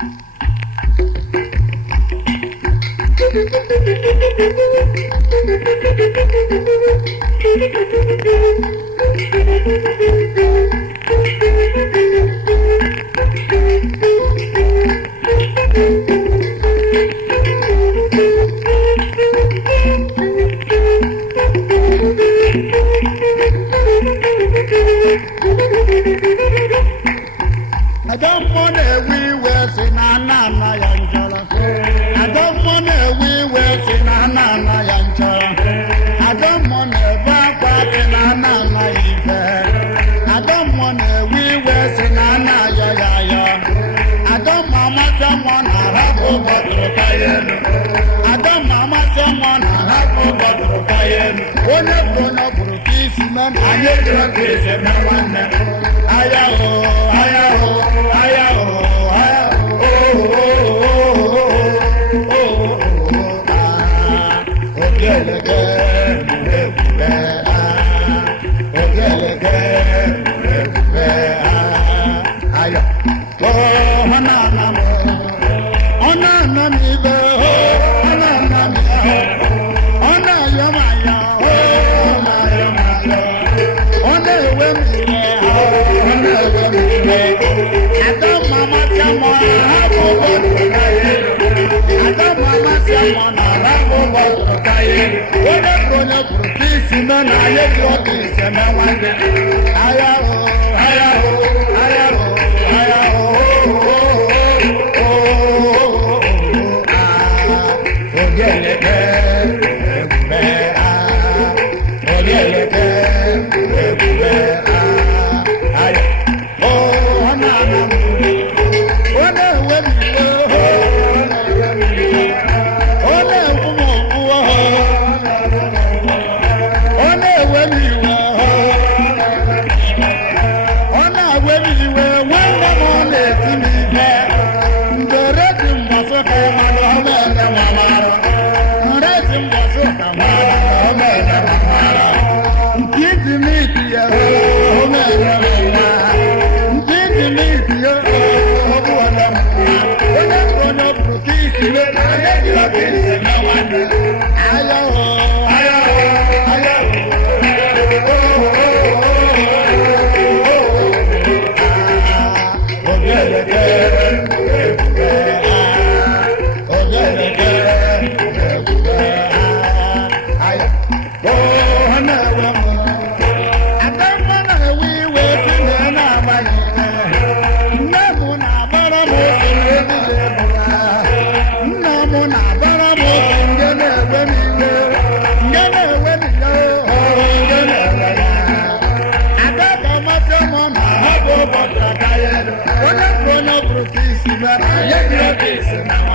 I don't want to we wear Sinana Yanjala. I don't want to we wear Sinana Yanjala. I don't want to Baba Sinana Ife. I don't want to we wear Sinana Yaya. I don't mama someone I have over to Kayen. I don't mama someone I have over to Kayen. One of one of the pieces, man, I get your place and no one. Ayaho. What